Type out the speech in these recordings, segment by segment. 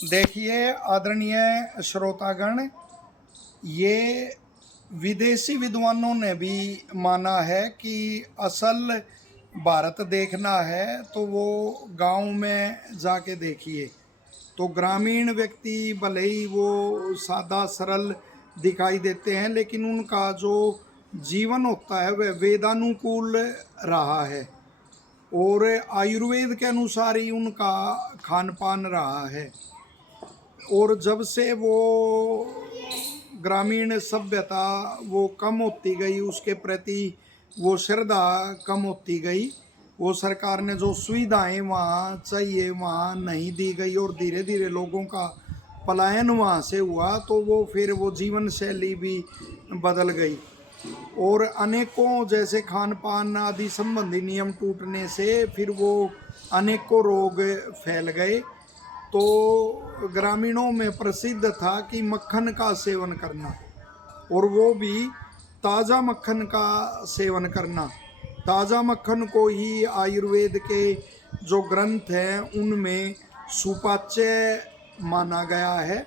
देखिए आदरणीय श्रोतागण, ये विदेशी विद्वानों ने भी माना है कि असल भारत देखना है तो वो गांव में जाके देखिए। तो ग्रामीण व्यक्ति भले ही वो सादा सरल दिखाई देते हैं, लेकिन उनका जो जीवन होता है वह वेदानुकूल रहा है और आयुर्वेद के अनुसार ही उनका खान पान रहा है। और जब से वो ग्रामीण सभ्यता वो कम होती गई, उसके प्रति वो श्रद्धा कम होती गई, वो सरकार ने जो सुविधाएं वहाँ चाहिए वहाँ नहीं दी गई और धीरे धीरे लोगों का पलायन वहाँ से हुआ, तो वो फिर वो जीवन शैली भी बदल गई और अनेकों जैसे खान पान आदि संबंधी नियम टूटने से फिर वो अनेकों रोग फैल गए। तो ग्रामीणों में प्रसिद्ध था कि मक्खन का सेवन करना, और वो भी ताज़ा मक्खन का सेवन करना। ताज़ा मक्खन को ही आयुर्वेद के जो ग्रंथ हैं उनमें सुपाच्य माना गया है।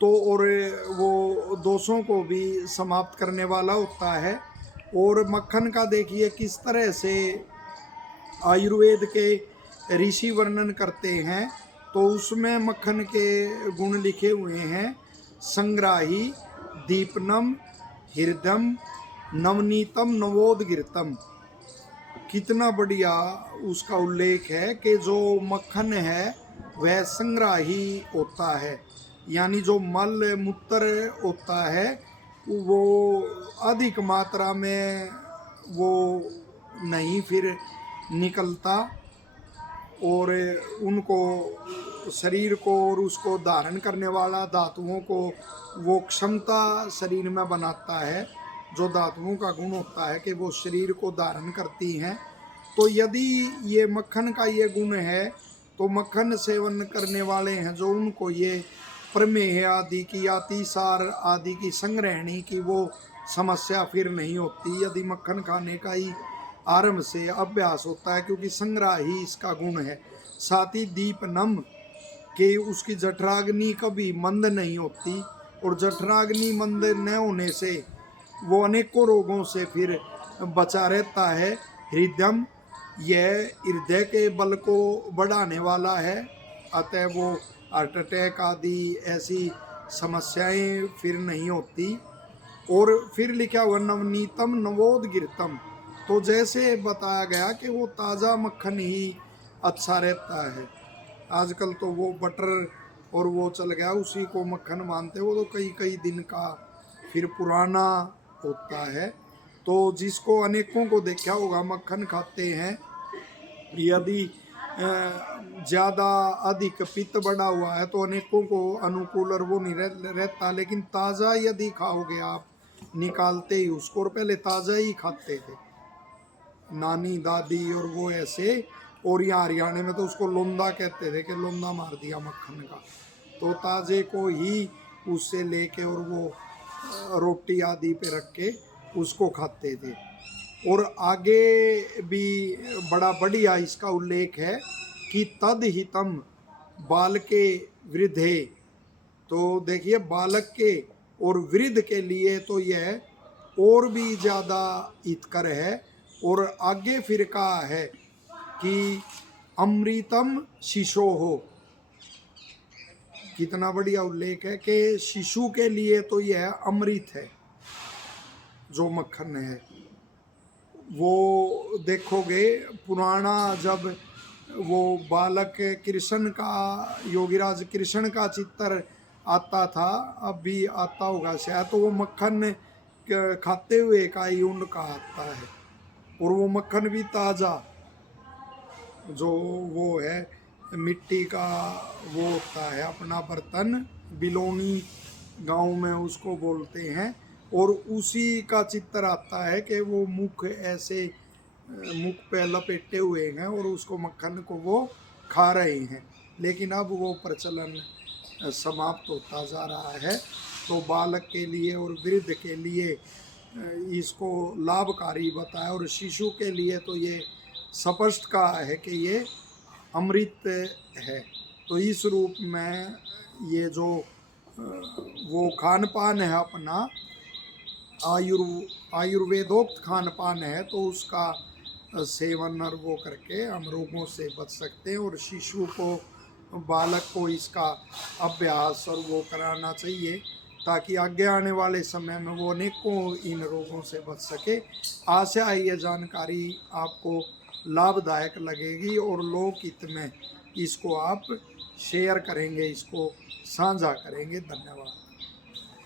तो और वो दोषों को भी समाप्त करने वाला होता है। और मक्खन का देखिए किस तरह से आयुर्वेद के ऋषि वर्णन करते हैं, तो उसमें मक्खन के गुण लिखे हुए हैं। संग्राही, दीपनम, हृदम, नवनीतम, नवोदगिरतम। कितना बढ़िया उसका उल्लेख है कि जो मक्खन है वह संग्राही होता है, यानी जो मल मूत्र होता है वो अधिक मात्रा में वो नहीं फिर निकलता, और उनको शरीर को और उसको धारण करने वाला धातुओं को वो क्षमता शरीर में बनाता है। जो धातुओं का गुण होता है कि वो शरीर को धारण करती हैं। तो यदि ये मक्खन का ये गुण है तो मक्खन सेवन करने वाले हैं जो उनको ये प्रमेह आदि की, अतिसार आदि की, संग्रहणी की वो समस्या फिर नहीं होती यदि मक्खन खाने का ही आरंभ से अभ्यास होता है, क्योंकि संग्रह ही इसका गुण है। साथ ही दीपनम के उसकी जठराग्नि कभी मंद नहीं होती, और जठराग्नि मंद न होने से वो अनेकों रोगों से फिर बचा रहता है। हृदयम, यह हृदय के बल को बढ़ाने वाला है, अतः वो हार्ट अटैक आदि ऐसी समस्याएं फिर नहीं होती। और फिर लिखा हुआ नवनीतम, नवोदगिरतम। तो जैसे बताया गया कि वो ताज़ा मक्खन ही अच्छा रहता है। आजकल तो वो बटर और वो चल गया, उसी को मक्खन मानते, वो तो कई कई दिन का फिर पुराना होता है। तो जिसको अनेकों को देखा होगा मक्खन खाते हैं, यदि ज़्यादा अधिक पित्त बढ़ा हुआ है तो अनेकों को अनुकूल और वो नहीं रहता, लेकिन ताज़ा यदि खाओगे आप निकालते ही उसको, और पहले ताज़ा ही खाते थे नानी दादी और वो ऐसे। और यहाँ हरियाणा में तो उसको लोंदा कहते थे कि लोंदा मार दिया मक्खन का। तो ताज़े को ही उससे लेके और वो रोटी आदि पे रख के उसको खाते थे। और आगे भी बड़ा बढ़िया इसका उल्लेख है कि तद हितम बाल के वृद्धे। तो देखिए बालक के और वृद्ध के लिए तो यह और भी ज़्यादा हितकर है। और आगे फिर कहा है कि अमृतम शिशो हो। कितना बढ़िया उल्लेख है कि शिशु के लिए तो यह अमृत है जो मक्खन है। वो देखोगे पुराना जब वो बालक कृष्ण का, योगीराज कृष्ण का चित्र आता था, अब भी आता होगा शायद, तो वो मक्खन खाते हुए का ही उनका आता है। और वो मक्खन भी ताज़ा, जो वो है मिट्टी का वो होता है अपना बर्तन, बिलोनी गांव में उसको बोलते हैं। और उसी का चित्र आता है कि वो मुख ऐसे मुख पे लपेटे हुए हैं और उसको मक्खन को वो खा रहे हैं। लेकिन अब वो प्रचलन समाप्त होता जा रहा है। तो बालक के लिए और वृद्ध के लिए इसको लाभकारी बताया, और शिशु के लिए तो ये स्पष्ट कहा है कि ये अमृत है। तो इस रूप में ये जो वो खान पान है अपना आयुर्वेदोक्त खान पान है, तो उसका सेवन और वो करके हम रोगों से बच सकते हैं। और शिशु को, बालक को इसका अभ्यास और वो कराना चाहिए, ताकि आगे आने वाले समय में वो अनेकों इन रोगों से बच सके। आशा है ये जानकारी आपको लाभदायक लगेगी और लोक हित में इसको आप शेयर करेंगे, इसको साझा करेंगे। धन्यवाद।